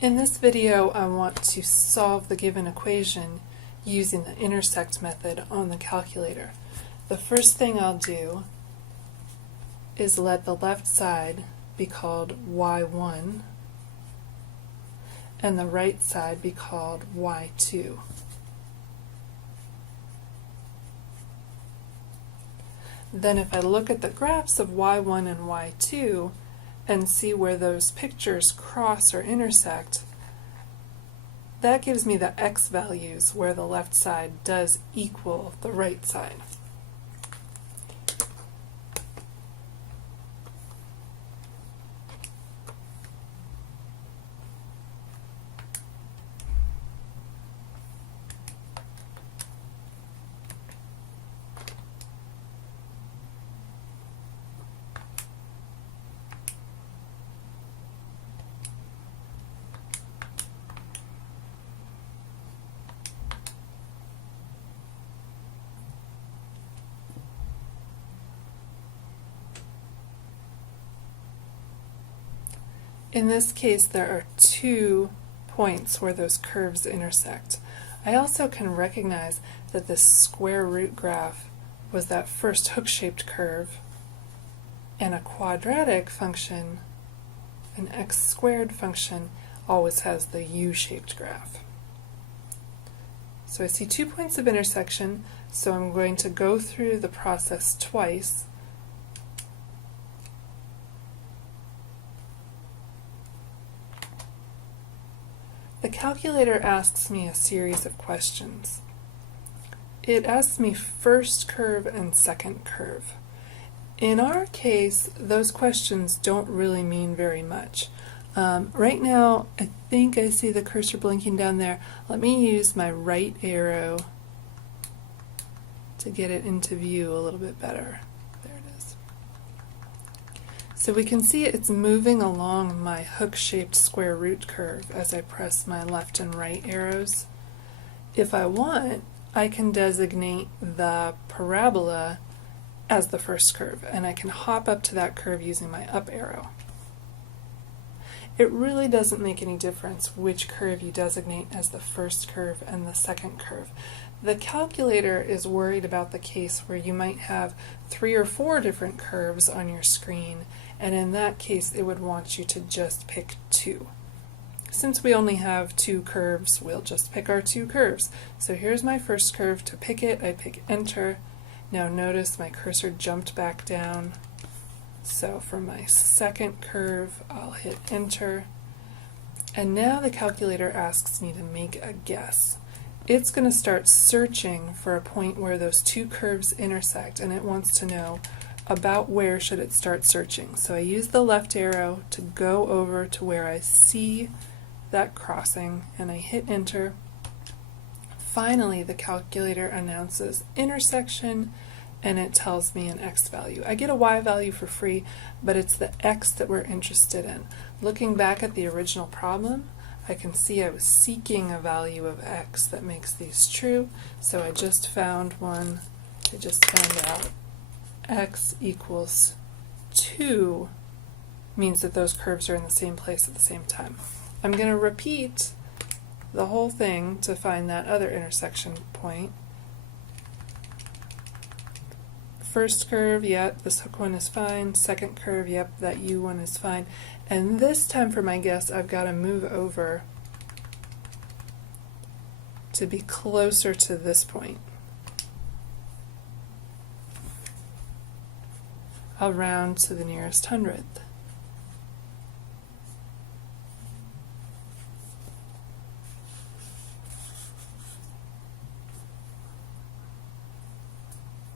In this video, I want to solve the given equation using the intersect method on the calculator. The first thing I'll do is let the left side be called y1 and the right side be called y2. Then if I look at the graphs of y1 and y2 and see where those pictures cross or intersect, that gives me the x values where the left side does equal the right side. In this case, there are 2 points where those curves intersect. I also can recognize that this square root graph was that first hook-shaped curve, and a quadratic function, an x squared function, always has the u-shaped graph. So I see 2 points of intersection, so I'm going to go through the process twice. The calculator asks me a series of questions. It asks me first curve and second curve. In our case, those questions don't really mean very much. Right now, I think I see the cursor blinking down there. Let me use my right arrow to get it into view a little bit better. There it is. So we can see it's moving along my hook-shaped square root curve as I press my left and right arrows. If I want, I can designate the parabola as the first curve, and I can hop up to that curve using my up arrow. It really doesn't make any difference which curve you designate as the first curve and the second curve. The calculator is worried about the case where you might have 3 or 4 different curves on your screen, and in that case it would want you to just pick 2. Since we only have 2 curves, we'll just pick our 2 curves. So here's my first curve. To pick it, I pick enter. Now notice my cursor jumped back down. So for my second curve, I'll hit enter. And now the calculator asks me to make a guess. It's going to start searching for a point where those 2 curves intersect, and it wants to know about where should it start searching. So I use the left arrow to go over to where I see that crossing, and I hit enter. Finally, the calculator announces intersection, and it tells me an x value. I get a y value for free, but it's the x that we're interested in. Looking back at the original problem, I can see I was seeking a value of x that makes these true, so I just found one. I just found out x equals 2 means that those curves are in the same place at the same time. I'm going to repeat the whole thing to find that other intersection point. First curve, yep, this hook one is fine. Second curve, yep, that u one is fine. And this time for my guess, I've got to move over to be closer to this point. I'll round to the nearest hundredth.